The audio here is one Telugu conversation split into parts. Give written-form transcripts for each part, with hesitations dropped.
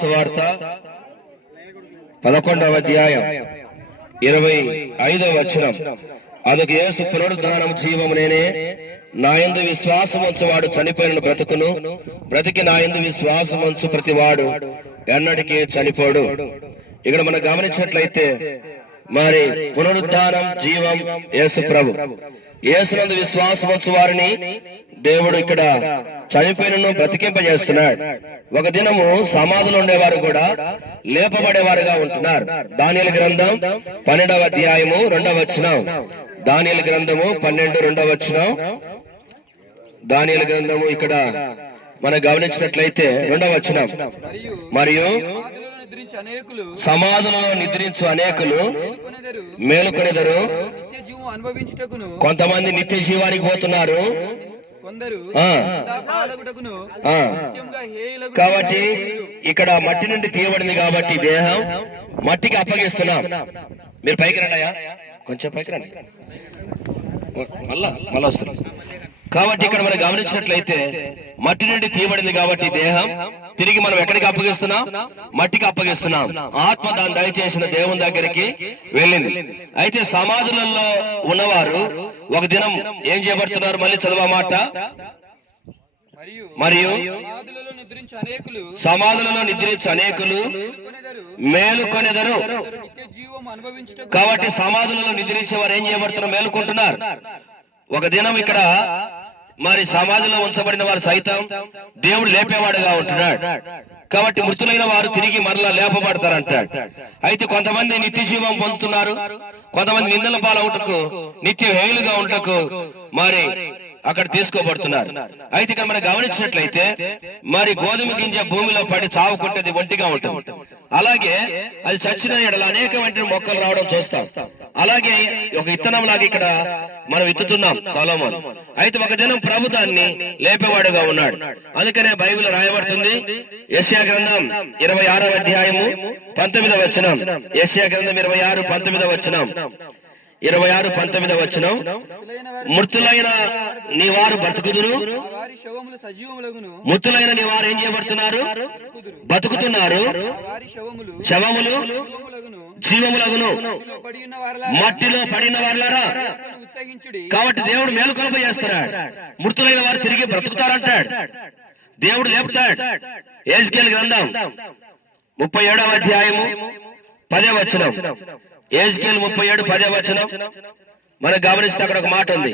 సువార్త 11వ అధ్యాయం 25వ వచనం. అందుకు యేసు పునరుద్ధానం జీవము నేనే, నాయందు విశ్వాసం ఉంచువాడు చనిపోయిన బ్రతుకును, బ్రతికి నాయందు విశ్వాసం ఉంచు ప్రతివాడు ఎన్నటికీ చనిపోడు. ఇక్కడ మనం గమనించినట్లయితే మరి పునరుద్ధానం జీవం యేసు ప్రభు. యేసునందు విశ్వాసం ఉంచు వారిని దేవుడు ఇక్కడ చనిపోయినను బ్రతికింపజేస్తున్నాడు. ఒక దినము సమాధులు ఉండేవారు కూడా లేపబడేవారుగా ఉంటున్నారు. దానియేలు గ్రంథం 12వ అధ్యాయము 2వ వచనం. దానియేలు గ్రంథము 12 2వ వచనం. దానియేలు గ్రంథము ఇక్కడ మనం గమనించినట్లయితే 2వ వచనం. మరియు సమాధులలో నిద్రించు అనేకులు మేలుకొనెదరు. కొంతమంది నిత్య జీవానికి పోతున్నారు. కాబట్టి ఇక్కడ మట్టి నుండి తీయబడింది కాబట్టి దేహం మట్టికి అప్పగిస్తున్నాం. మీరు పైకి రండియా, కొంచెం పైకి రండి, మళ్ళా వస్తున్నాం. కాబట్టి ఇక్కడ మనం గమనించినట్లయితే మట్టి నుండి తీయబడింది కాబట్టి దేహం తిరిగి మనం ఎక్కడికి అప్పగిస్తున్నాం? మట్టికి అప్పగిస్తున్నాం. ఆత్మ దాన్ని దయచేసిన దేవుని దగ్గరికి వెళ్ళింది. అయితే సమాధులలో ఉన్నవారు ఒక దినం ఏం చేయబడుతున్నారు? మళ్ళీ చదవ మాట. మరియు సమాధులలో నిద్రించు అనేకులు మేలుకొనెదరు. కాబట్టి సమాధులలో నిద్రించే వారు ఏం చేయబడుతున్నారు? మేలుకుంటున్నారు. ఒక దినం ఇక్కడ మరి సమాధిలో ఉంచబడిన వారు సైతం దేవుడు లేపేవాడుగా ఉంటున్నాడు. కాబట్టి మృతులైన వారు తిరిగి మరలా లేపబడతారంటాడు. అయితే కొంతమంది నిత్య జీవం పొందుతున్నారు, కొంతమంది నిందల పాలవుటకు నిత్య హేయులుగా ఉంటకు మరి అక్కడ తీసుకోబడుతున్నారు. అయితే ఇక్కడ మనం గమనించినట్లయితే మరి గోధుమ గింజ భూమిలో పడి చావుకుంటేది ఒంటిగా ఉంటుంది. అలాగే అది చచ్చిన ఎడల అనేకమైన మొక్కలు రావడం చూస్తాం. అలాగే ఒక ఇత్తనం లాగా ఇక్కడ మనం విత్తుతున్నాం సొలొమోను. అయితే ఒక దినం ప్రభు దాన్ని లేపేవాడుగా ఉన్నాడు. అందుకనే బైబిల్ రాయబడుతుంది యెషయా గ్రంథం 26వ అధ్యాయము 19వ వచనం. యెషయా గ్రంథం 26 19వ వచనం. 26 19వ వచనం. మృతులైన నీ వారు బ్రతుకుదురు, మృతులైన నీ వారు ఏం చేయబడుతున్నారు? బతుకుతున్నారు. శవములు జీవములగును. మట్టిలో పడిన వారులారా. కాబట్టి దేవుడు మేలుకొలుపు చేస్తున్నాడు. మృతులైన వారు తిరిగి బ్రతుకుతారంటాడు. దేవుడు లేపుతాడు. యెహెజ్కేలు గ్రంథం 37వ అధ్యాయము 10వ వచనం. యెహెజ్కేలు 37 10వ వచనం. మనం గమనిస్తే అక్కడ ఒక మాట ఉంది.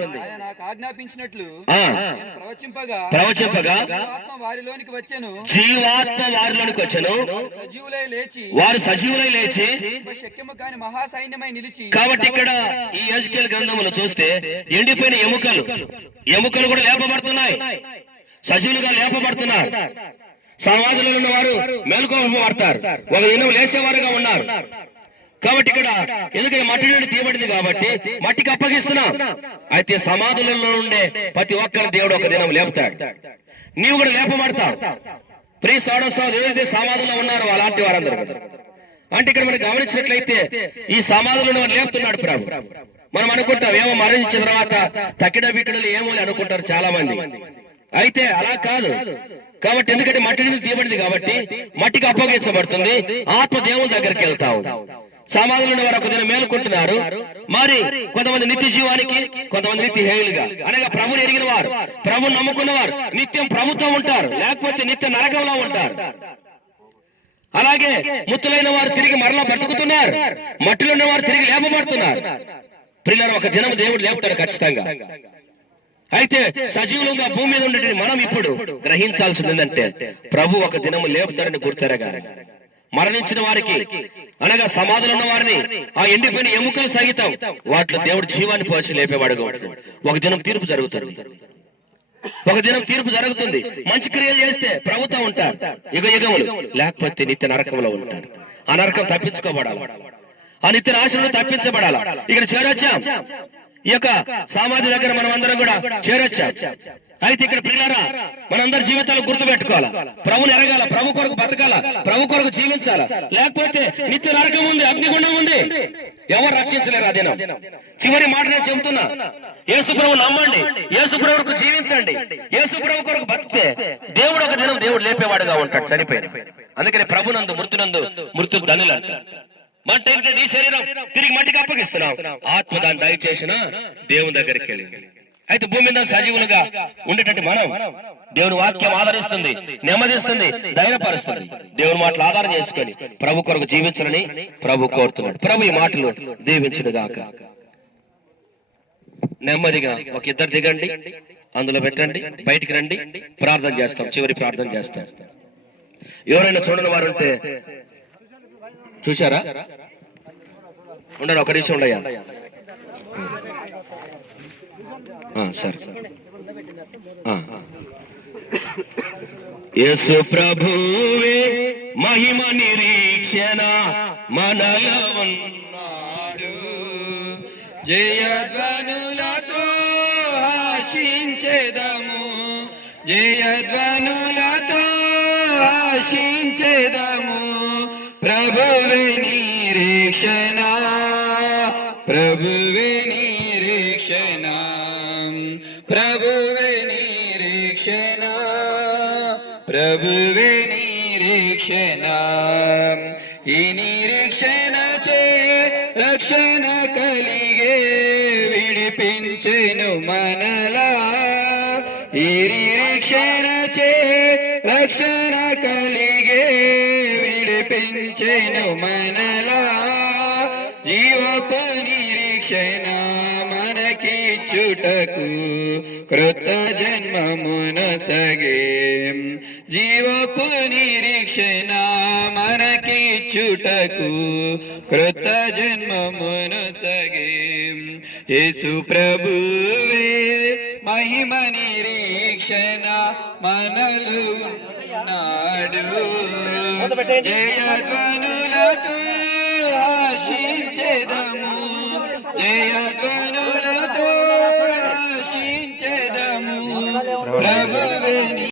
ప్రవచింపగా జీవాత్మ వారిలోనికి వచ్చెను, వారు సజీవులై లేచి. కాబట్టి ఇక్కడ ఈ యెహెజ్కేలు గ్రంథంలో చూస్తే ఎండిపోయిన ఎముకలు కూడా లేపబడుతున్నాయి, సజీవులుగా లేపబడుతున్నారు. సమాధులలో ఉన్న వారు మేలుకోబడతారు, ఒక దినం లేచేవారుగా ఉన్నారు. కాబట్టి ఇక్కడ ఎందుకంటే మట్టి నుండి తీయబడింది కాబట్టి మట్టికి అప్పగిస్తున్నాం. అయితే సమాధులలో ఉండే ప్రతి ఒక్కరు దేవుడు ఒక దినం లేపుతాడు. నీవు కూడా లేపబడతావు. ప్రియ సోదరులు, ఎవరైతే సమాధుల్లో ఉన్నారో అలాంటి వారందరూ అంటే ఇక్కడ మనం గమనించినట్లయితే ఈ సమాధులను లేపుతున్నాడు ప్రభు. మనం అనుకుంటాం ఏమో మరణించిన తర్వాత తక్కిడ బిక్కడలు ఏమో అనుకుంటారు చాలా మంది. అయితే అలా కాదు. కాబట్టి ఎందుకంటే మట్టి నుండి తీయబడింది కాబట్టి మట్టికి అప్పగించబడుతుంది. ఆత్మ దేవుని దగ్గరికి వెళ్తావు. సమాధులు వారు ఒక దినం మేలుకుంటున్నారు. మరి కొంతమంది నిత్య జీవానికి, కొంతమంది నిత్య హేయులుగా అనగా ప్రభుని ఎరిగిన వారు, ప్రభుని నమ్ముకున్న వారు నిత్యం ప్రభుతో ఉంటారు, లేకపోతే నిత్య నరకంలో ఉంటారు. అలాగే మృతులైన వారు తిరిగి మరలా బ్రతుకుతున్నారు, మట్టిలో ఉన్న వారు తిరిగి లేపబడుతున్నారు. ప్రియులారా, ఒక దినం దేవుడు లేపుతాడు ఖచ్చితంగా. అయితే సజీవులుగా భూమి మీద ఉండేది మనం ఇప్పుడు గ్రహించాల్సింది ఏంటంటే ప్రభు ఒక దినము లేపుతాడని గుర్తెరగాలి. మరణించిన వారికి అనగా సమాధులు ఉన్న వారిని, ఆ ఎండిపోయిన ఎముకలు సహితం వాటిలో దేవుడు జీవాన్ని పోసి లేపేవాడుగా ఉంటున్నాడు. ఒక దినం తీర్పు జరుగుతుంది. ఒక దినం తీర్పు జరుగుతుంది. మంచి క్రియలు చేస్తే ప్రభుతో ఉంటారు యుగ యుగములు, లేకపోతే నిత్య నరకంలో ఉంటారు. ఆ నరకం తప్పించుకోబడాలి, ఆ నిత్య నాశనం తప్పించబడాలి. ఇక్కడ చేరొచ్చాం. ఈ యొక్క సమాధి దగ్గర మనం అందరం కూడా చేరొచ్చాం. అయితే ఇక్కడ ప్రియులారా, మనందరి జీవితాలు గుర్తు పెట్టుకోవాలా, ప్రభుని ఎరగాల, ప్రభు కొరకు బతకాల, ప్రభు కొరకు జీవించాలా, లేకపోతే నిత్య నరకం ఉంది, అగ్నిగుండం ఉంది, ఎవరు రక్షించలేరు. ఆ దినం చివరి మాట నేను చెబుతున్నా, యేసు ప్రభు నమ్మండి, యేసు ప్రభువుకు జీవించండి, యేసు ప్రభు కొరకు బతికితే దేవుడు ఒక దినం దేవుడు లేపేవాడుగా ఉంటాడు చనిపోయిన. అందుకని ప్రభునందు మృతులు ధనులు అంటారు. మట్టి అంటే నీ శరీరం తిరిగి మట్టికి అప్పగిస్తున్నావు, ఆత్మ దాన్ని దయచేసిన దేవుని దగ్గరికి వెళ్ళింది. అయితే భూమి మీద సజీవులుగా ఉండేటట్టు మనం దేవుని వాక్యం ఆదరిస్తుంది, నెమ్మదిస్తుంది, ధైర్యపరుస్తుంది. దేవుని మాటలు ఆధారం చేసుకొని ప్రభు కొరకు జీవించాలని ప్రభు కోరుతున్నాడు. ప్రభు ఈ మాటలు దీవించుడుగాక. నెమ్మదిగా ఒక ఇద్దరు దిగండి, అందులో పెట్టండి, బయటికి రండి, ప్రార్థన చేస్తాం, చివరి ప్రార్థన చేస్తాం. ఎవరైనా చూడని వారు ఉంటే చూశారా? ఉండండి, ఒక నిమిషం ఉండయా. సరే, యేసు ప్రభువే మహిమ నిరీక్షణ మనలో ఉన్నాడు, జయధ్వనులతో హర్షించెదము, జయధ్వనులతో హర్షించెదము. ప్రభువే నిరీక్షణ, ప్రభువే నిరీక్షణ, ప్రభువే నిరీక్షణ, ప్రభువే నిరీక్షణ. ఈ నిరీక్షణ చే రక్షణ కలిగే, విడిపించెను మనలా. ఈ నిరీక్షణ చే రక్షణ కలిగే, విడిపించెను మనలా. జీవపు నిరీక్షణ మనకిచ్చుటకు కృత జన్మమునొసగే, జీవపు నిరీక్షణ మనకిచ్చుటకు కృత జన్మమునొసగే. యేసు ప్రభువే మహిమ నిరీక్షణ మనలో ఉన్నాడు, జయధ్వనులతో హర్షించెదము, జయధ్వనులతో హర్షించెదము. ప్రభువే